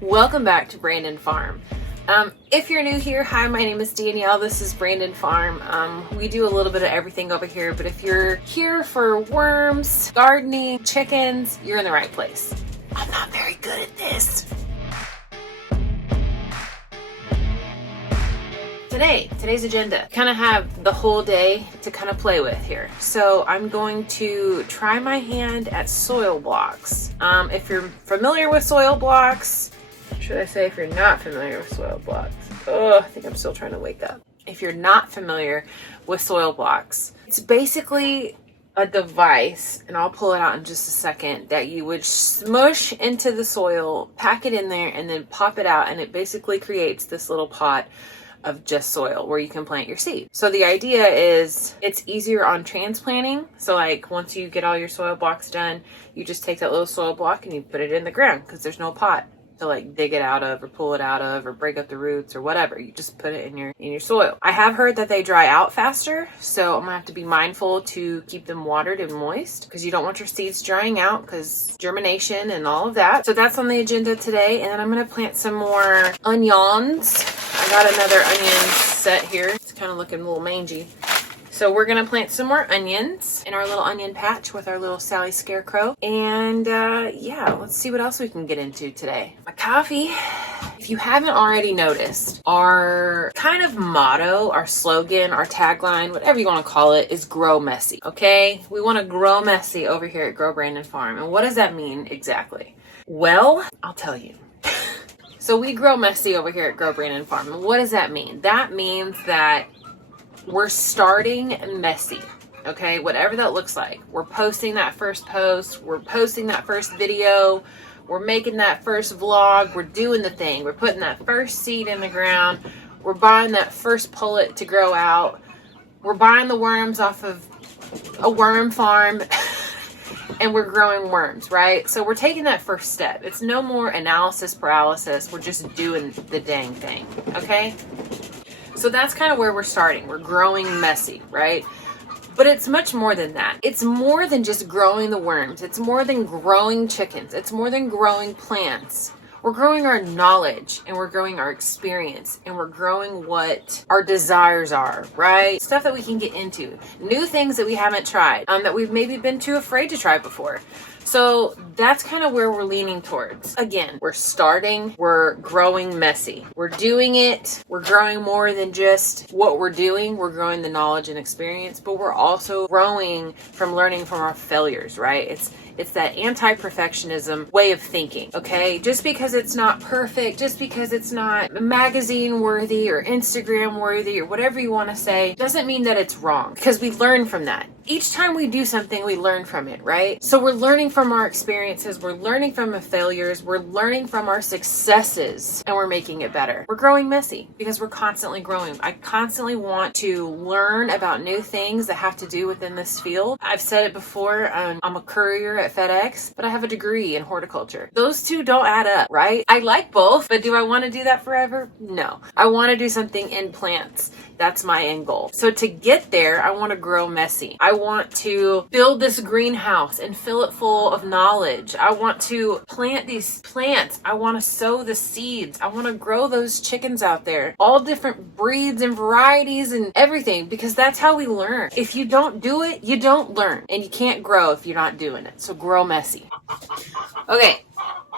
Welcome back to Brandon Farm. If you're new here, hi, my name is Danielle. This is Brandon Farm. We do a little bit of everything over here, but if you're here for worms, gardening, chickens, you're in the right place. I'm not very good at this. Today's agenda, kind of have the whole day to kind of play with here. So I'm going to try my hand at soil blocks. If you're familiar with soil blocks, should I say if you're not familiar with soil blocks? Oh, I think I'm still trying to wake up. If you're not familiar with soil blocks, it's basically a device, and I'll pull it out in just a second, that you would smush into the soil, pack it in there, and then pop it out, and it basically creates this little pot of just soil where you can plant your seed. So the idea is it's easier on transplanting. So like once you get all your soil blocks done, you just take that little soil block and you put it in the ground because there's no pot to like dig it out of or pull it out of or break up the roots or whatever. You just put it in your soil. I have heard that they dry out faster, so I'm gonna have to be mindful to keep them watered and moist because you don't want your seeds drying out because germination and all of that. So that's on the agenda today, and then I'm gonna plant some more onions. I got another onion set here. It's kind of looking a little mangy. So we're gonna plant some more onions in our little onion patch with our little Sally Scarecrow. And yeah, let's see what else we can get into today. My coffee. If you haven't already noticed, our kind of motto, our slogan, our tagline, whatever you want to call it, is grow messy, okay? We want to grow messy over here at Grow Brandon Farm. And what does that mean exactly? Well, I'll tell you. So we grow messy over here at Grow Brandon Farm. And what does that mean? That means that we're starting messy, okay? Whatever that looks like. We're posting that first post. We're posting that first video. We're making that first vlog. We're doing the thing. We're putting that first seed in the ground. We're buying that first pullet to grow out. We're buying the worms off of a worm farm. And we're growing worms, right? So we're taking that first step. It's no more analysis paralysis. We're just doing the dang thing, okay? So that's kind of where we're starting. We're growing messy, right? But it's much more than that. It's more than just growing the worms. It's more than growing chickens. It's more than growing plants. We're growing our knowledge, and we're growing our experience, and we're growing what our desires are, right? Stuff that we can get into, new things that we haven't tried, that we've maybe been too afraid to try before. So that's kind of where we're leaning towards. Again, we're starting, we're growing messy. We're doing it. We're growing more than just what we're doing. We're growing the knowledge and experience, but we're also growing from learning from our failures, right? It's that anti-perfectionism way of thinking, okay? Just because it's not perfect, just because it's not magazine worthy or Instagram worthy or whatever you want to say, doesn't mean that it's wrong, because we learn from that. Each time we do something, we learn from it, right? So we're learning from our experiences, we're learning from our failures, we're learning from our successes, and we're making it better. We're growing messy because we're constantly growing. I constantly want to learn about new things that have to do within this field. I've said it before, I'm a courier at FedEx, but I have a degree in horticulture. Those two don't add up, right? I like both, but do I want to do that forever? No. I want to do something in plants. That's my end goal. So to get there, I want to grow messy. I want to build this greenhouse and fill it full of knowledge. I want to plant these plants. I want to sow the seeds. I want to grow those chickens out there. All different breeds and varieties and everything, because that's how we learn. If you don't do it, you don't learn. And you can't grow if you're not doing it. So grow messy. Okay.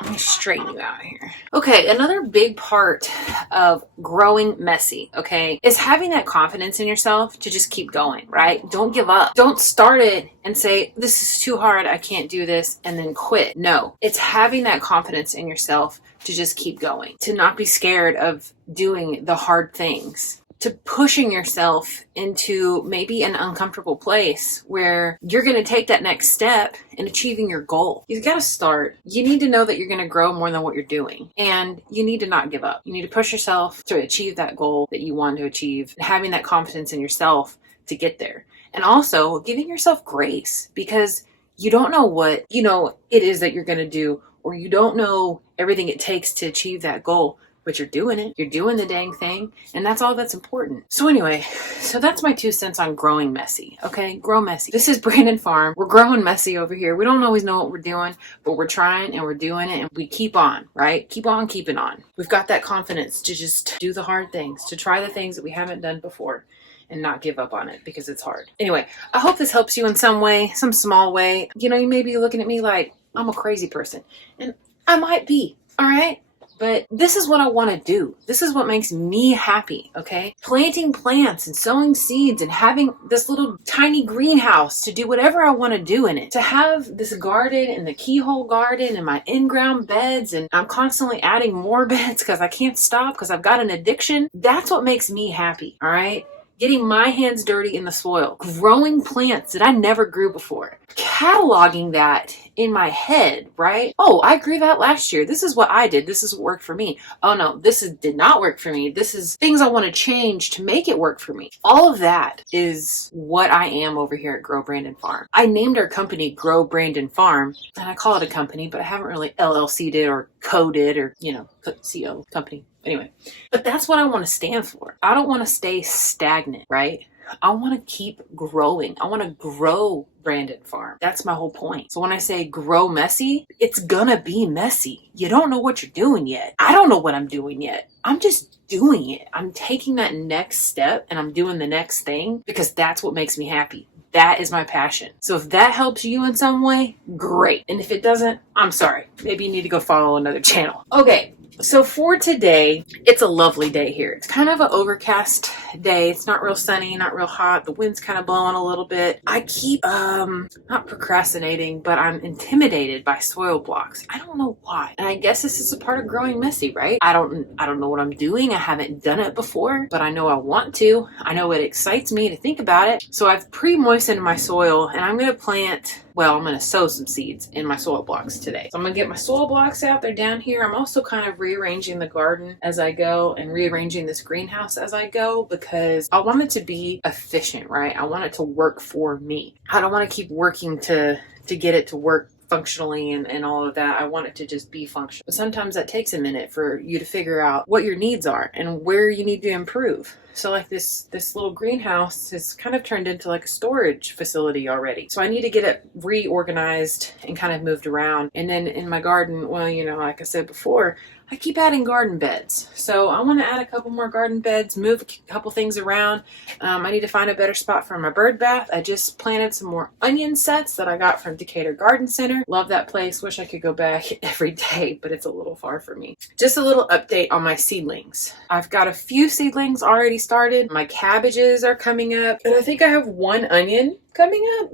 Let me straighten you out here. Okay, another big part of growing messy, okay, is having that confidence in yourself to just keep going, right? Don't give up. Don't start it and say, this is too hard, I can't do this, and then quit. No, it's having that confidence in yourself to just keep going, to not be scared of doing the hard things, to pushing yourself into maybe an uncomfortable place where you're going to take that next step in achieving your goal. You've got to start. You need to know that you're going to grow more than what you're doing. And you need to not give up. You need to push yourself to achieve that goal that you want to achieve, and having that confidence in yourself to get there. And also giving yourself grace, because you don't know what, it is that you're going to do, or you don't know everything it takes to achieve that goal. but you're doing it. You're doing the dang thing. And that's all that's important. So anyway, so that's my 2 cents on growing messy. Okay, grow messy. This is Brandon Farm. We're growing messy over here. We don't always know what we're doing, but we're trying and we're doing it, and we keep on, right? Keep on keeping on. We've got that confidence to just do the hard things, to try the things that we haven't done before, and not give up on it because it's hard. Anyway, I hope this helps you in some way, some small way. You know, you may be looking at me like I'm a crazy person, and I might be, all right? But this is what I want to do. This is what makes me happy, okay? Planting plants and sowing seeds and having this little tiny greenhouse to do whatever I want to do in it. To have this garden and the keyhole garden and my in-ground beds, and I'm constantly adding more beds because I can't stop because I've got an addiction. That's what makes me happy, all right? Getting my hands dirty in the soil, growing plants that I never grew before, cataloging that in my head, right? Oh, I grew that last year. This is what I did. This is what worked for me. Oh no, did not work for me. This is things I want to change to make it work for me. All of that is what I am over here at Grow Brandon Farm. I named our company Grow Brandon Farm, and I call it a company, but I haven't really LLC'd it or coded or, CO company. Anyway, but that's what I want to stand for. I don't want to stay stagnant, right? I want to keep growing. I want to grow Brandon Farm. That's my whole point. So when I say grow messy, it's gonna be messy. You don't know what you're doing yet. I don't know what I'm doing yet. I'm just doing it. I'm taking that next step and I'm doing the next thing because that's what makes me happy. That is my passion. So if that helps you in some way, great. And if it doesn't, I'm sorry. Maybe you need to go follow another channel. Okay. So for today, it's a lovely day here. It's kind of an overcast day. It's not real sunny, not real hot. The wind's kind of blowing a little bit. I keep, not procrastinating, but I'm intimidated by soil blocks. I don't know why. And I guess this is a part of growing messy, right? I don't know what I'm doing. I haven't done it before, but I know I want to. I know it excites me to think about it. So I've pre-moistened my soil and I'm going to sow some seeds in my soil blocks today. So I'm going to get my soil blocks out. They're down here. I'm also kind of rearranging the garden as I go and rearranging this greenhouse as I go because I want it to be efficient, right? I want it to work for me. I don't want to keep working to get it to work functionally and all of that. I want it to just be functional. But sometimes that takes a minute for you to figure out what your needs are and where you need to improve. So like this little greenhouse has kind of turned into like a storage facility already. So I need to get it reorganized and kind of moved around. And then in my garden, like I said before, I keep adding garden beds. So I want to add a couple more garden beds, move a couple things around. I need to find a better spot for my bird bath. I just planted some more onion sets that I got from Decatur Garden Center. Love that place. Wish I could go back every day, but it's a little far for me. Just a little update on my seedlings. I've got a few seedlings already started. My cabbages are coming up, and I think I have one onion coming up.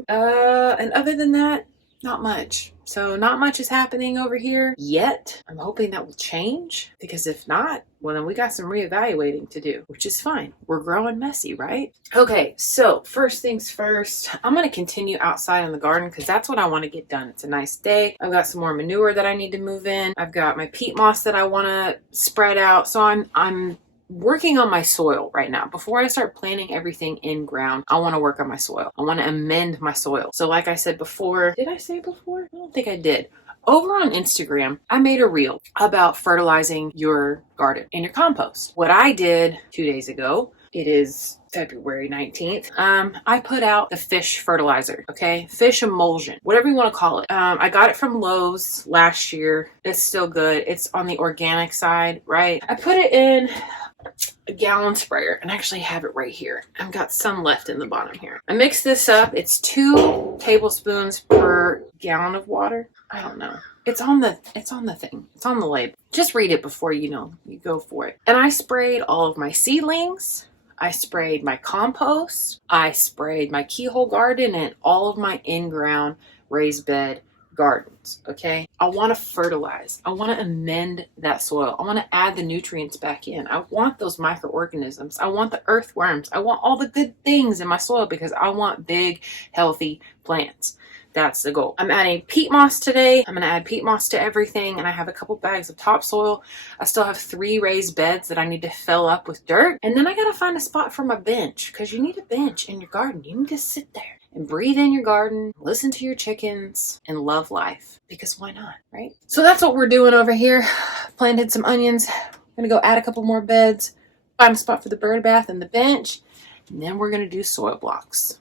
And other than that, not much. So not much is happening over here yet. I'm hoping that will change, because if not, well, then we got some reevaluating to do, which is fine. We're growing messy, right? Okay, so first things first, I'm going to continue outside in the garden because that's what I want to get done. It's a nice day. I've got some more manure that I need to move in. I've got my peat moss that I want to spread out. So I'm working on my soil right now. Before I start planting everything in ground, I want to work on my soil. I want to amend my soil. So like I said before, did I say before? I don't think I did. Over on Instagram, I made a reel about fertilizing your garden and your compost. What I did 2 days ago, it is February 19th. I put out the fish fertilizer, okay? Fish emulsion, whatever you want to call it. I got it from Lowe's last year. It's still good. It's on the organic side, right? I put it in a gallon sprayer and actually have it right here. I've got some left in the bottom here. I mix this up. It's 2 tablespoons per gallon of water. I don't know. It's on the thing. It's on the label. Just read it before you go for it. And I sprayed all of my seedlings. I sprayed my compost. I sprayed my keyhole garden and all of my in-ground raised bed gardens, okay? I want to fertilize. I want to amend that soil. I want to add the nutrients back in. I want those microorganisms. I want the earthworms. I want all the good things in my soil because I want big, healthy plants. That's the goal. I'm adding peat moss today. I'm going to add peat moss to everything, and I have a couple bags of topsoil. I still have 3 raised beds that I need to fill up with dirt. And then I got to find a spot for my bench, because you need a bench in your garden. You need to sit there and breathe in your garden, listen to your chickens, and love life. Because why not, right? So that's what we're doing over here. Planted some onions, gonna go add a couple more beds, find a spot for the bird bath and the bench, and then we're gonna do soil blocks.